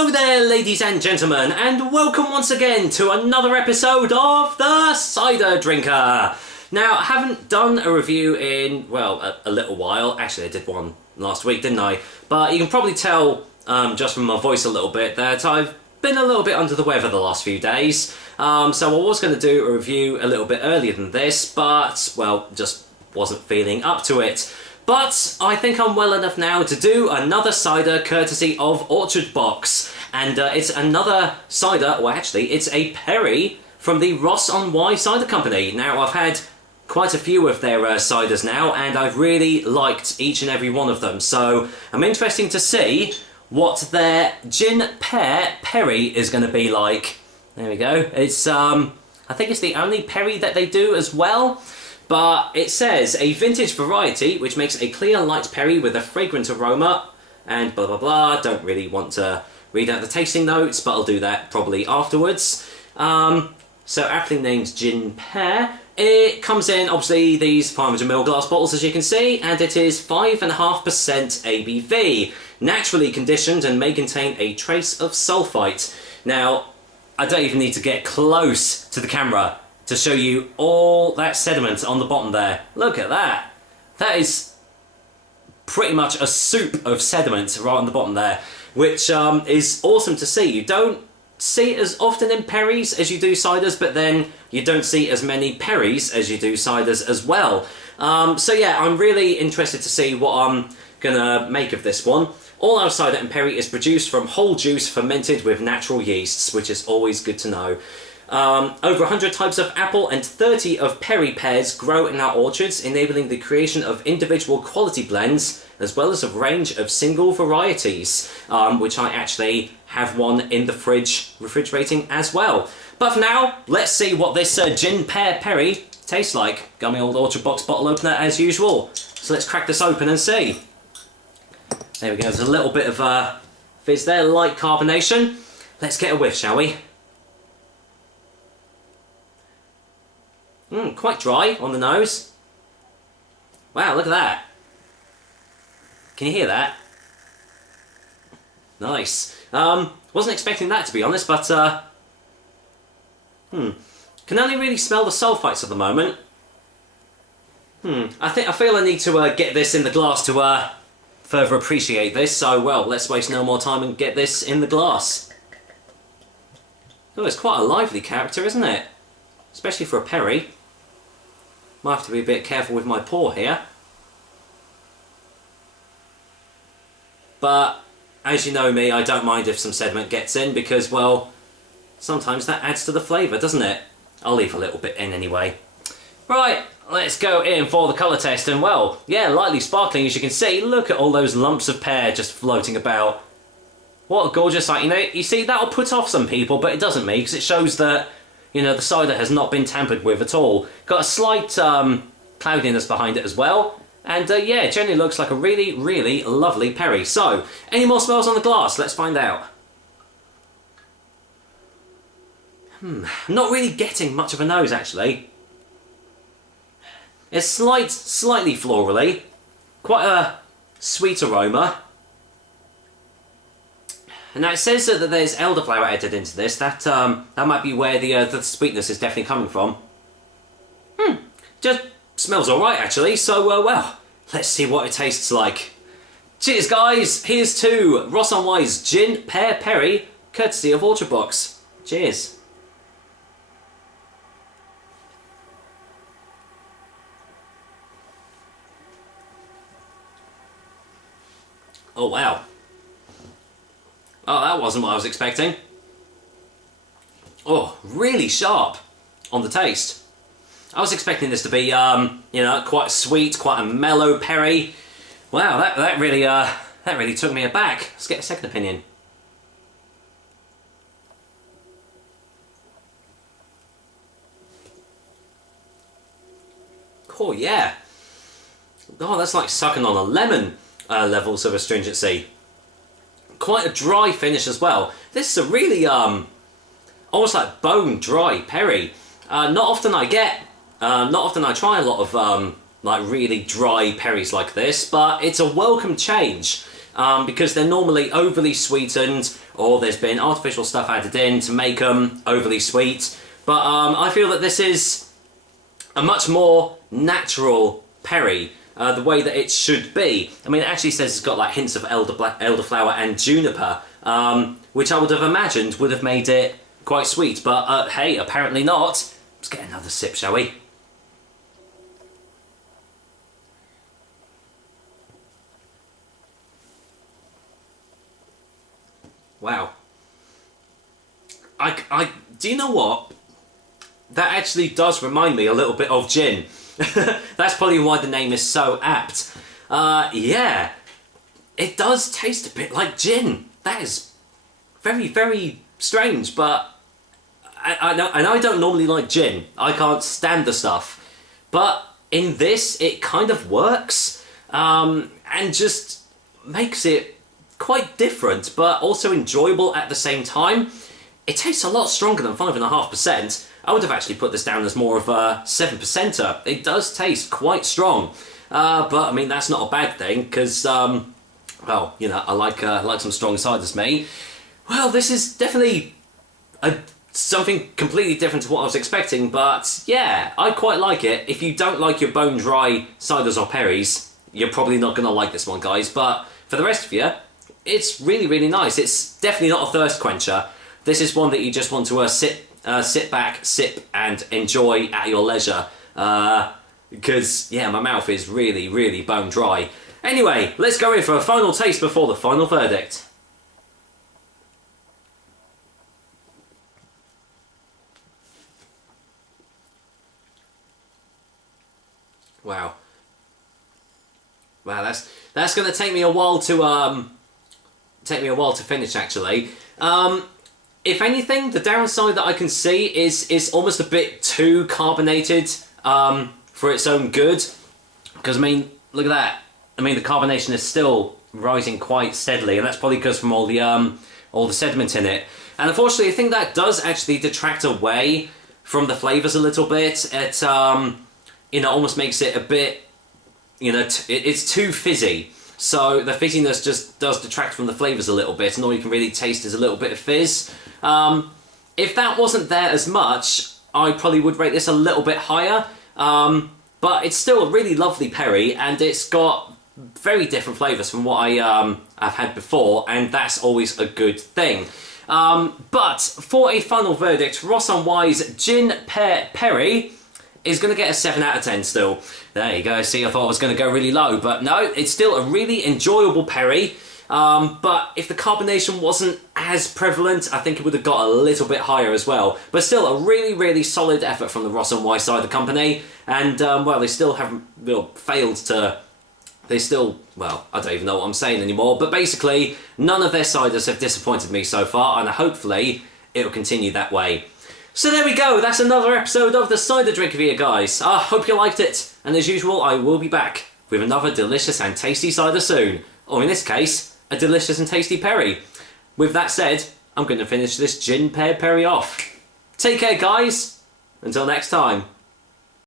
Hello there, ladies and gentlemen, and welcome once again to another episode of the Cider Drinker. Now, I haven't done a review in, well, a little while. Actually, I did one last week, didn't I? But you can probably tell, just from my voice a little bit, that I've been a little bit under the weather the last few days. So I was going to do a review a little bit earlier than this, but, well, just wasn't feeling up to it. But I think I'm well enough now to do another cider courtesy of Orchard Box. And it's another cider, well actually it's a Perry from the Ross-On-Wye Cider Company. Now I've had quite a few of their ciders now and I've really liked each and every one of them. So I'm interested to see what their Gin Pear Perry is going to be like. There we go. It's I think it's the only Perry that they do as well. But it says, a vintage variety which makes a clear light perry with a fragrant aroma, and blah blah blah. Don't really want to read out the tasting notes, but I'll do that probably afterwards. So aptly named Gin Pear. It comes in, obviously, these 500ml glass bottles, as you can see, and it is 5.5% ABV. Naturally conditioned and may contain a trace of sulphite. Now, I don't even need to get close to the camera to show you all that sediment on the bottom there. Look at that. That is pretty much a soup of sediment right on the bottom there, which is awesome to see. You don't see it as often in Perrys as you do ciders, but then you don't see as many Perrys as you do ciders as well. So yeah, I'm really interested to see what I'm gonna make of this one. All our cider and Perry is produced from whole juice fermented with natural yeasts, which is always good to know. Over 100 types of apple and 30 of Perry pears grow in our orchards, enabling the creation of individual quality blends, as well as a range of single varieties, which I actually have one in the fridge, refrigerating as well. But for now, let's see what this Gin Pear Perry tastes like. Got my old Orchard Box bottle opener as usual. So let's crack this open and see. There we go, there's a little bit of fizz there, light carbonation. Let's get a whiff, shall we? Quite dry on the nose. Wow, look at that. Can you hear that? Nice. Wasn't expecting that, to be honest, but can only really smell the sulphites at the moment. I feel I need to get this in the glass to further appreciate this, so well, let's waste no more time and get this in the glass. Oh, it's quite a lively character, isn't it? Especially for a Perry. Might have to be a bit careful with my pour here. But, as you know me, I don't mind if some sediment gets in because, well, sometimes that adds to the flavour, doesn't it? I'll leave a little bit in anyway. Right, let's go in for the colour test and, well, yeah, lightly sparkling as you can see. Look at all those lumps of pear just floating about. What a gorgeous sight. You know, you see, that'll put off some people, but it doesn't me because it shows that, you know, the cider has not been tampered with at all. Got a slight cloudiness behind it as well. And yeah, it generally looks like a really, really lovely Perry. So, any more smells on the glass? Let's find out. I'm not really getting much of a nose, actually. It's slightly florally. Quite a sweet aroma. And now it says that there's elderflower added into this. That might be where the sweetness is definitely coming from. Just smells alright actually, so well, let's see what it tastes like. Cheers guys, here's to Ross-On-Wye's Gin Pear Perry, courtesy of Orchard Box. Cheers. Oh wow. Oh, that wasn't what I was expecting. Oh, really sharp on the taste. I was expecting this to be, you know, quite sweet, quite a mellow Perry. Wow, that really took me aback. Let's get a second opinion. Oh yeah. Oh, that's like sucking on a lemon levels of astringency. Quite a dry finish as well. This is a really almost like bone dry Perry. Not often I try a lot of like really dry Perrys like this, but it's a welcome change. because they're normally overly sweetened, or there's been artificial stuff added in to make them overly sweet. But I feel that this is a much more natural perry, the way that it should be. I mean, it actually says it's got like hints of elderflower and juniper, which I would have imagined would have made it quite sweet, but hey, apparently not. Let's get another sip, shall we? Wow. Do you know what? That actually does remind me a little bit of gin. That's probably why the name is so apt. Yeah, it does taste a bit like gin. That is very, very strange, but I know, and I don't normally like gin. I can't stand the stuff. But in this, it kind of works, and just makes it quite different, but also enjoyable at the same time. It tastes a lot stronger than 5.5%. I would have actually put this down as more of a 7%er. It does taste quite strong, but I mean that's not a bad thing because, well, you know, I like some strong ciders, mate. Well, this is definitely something completely different to what I was expecting, but yeah, I quite like it. If you don't like your bone dry ciders or perries, you're probably not going to like this one, guys. But for the rest of you, it's really, really nice. It's definitely not a thirst quencher. This is one that you just want to sit back, sip, and enjoy at your leisure. Because, yeah, my mouth is really, really bone dry. Anyway, let's go in for a final taste before the final verdict. Wow. Wow, that's going to take me a while to finish, actually. If anything, the downside that I can see is almost a bit too carbonated for its own good. Because, I mean, look at that. I mean, the carbonation is still rising quite steadily, and that's probably because from all the sediment in it. And unfortunately, I think that does actually detract away from the flavours a little bit. It, you know, almost makes it a bit, you know, it's too fizzy. So the fizziness just does detract from the flavours a little bit, and all you can really taste is a little bit of fizz. If that wasn't there as much, I probably would rate this a little bit higher. But it's still a really lovely perry, and it's got very different flavours from what I've had before, and that's always a good thing. But for a final verdict, Ross-On-Wye's Gin Pear Perry is going to get a 7 out of 10 still. There you go. See, I thought I was going to go really low, but no, it's still a really enjoyable perry. But if the carbonation wasn't as prevalent, I think it would have got a little bit higher as well. But still, a really, really solid effort from the Ross-On-Wye Cider Company. And, well, they still haven't failed to... They still... Well, I don't even know what I'm saying anymore. But basically, none of their ciders have disappointed me so far, and hopefully it'll continue that way. So there we go, that's another episode of the Cider Drink Review, guys. I hope you liked it, and as usual, I will be back with another delicious and tasty cider soon. Or in this case, a delicious and tasty perry. With that said, I'm going to finish this Gin Pear Perry off. Take care, guys. Until next time.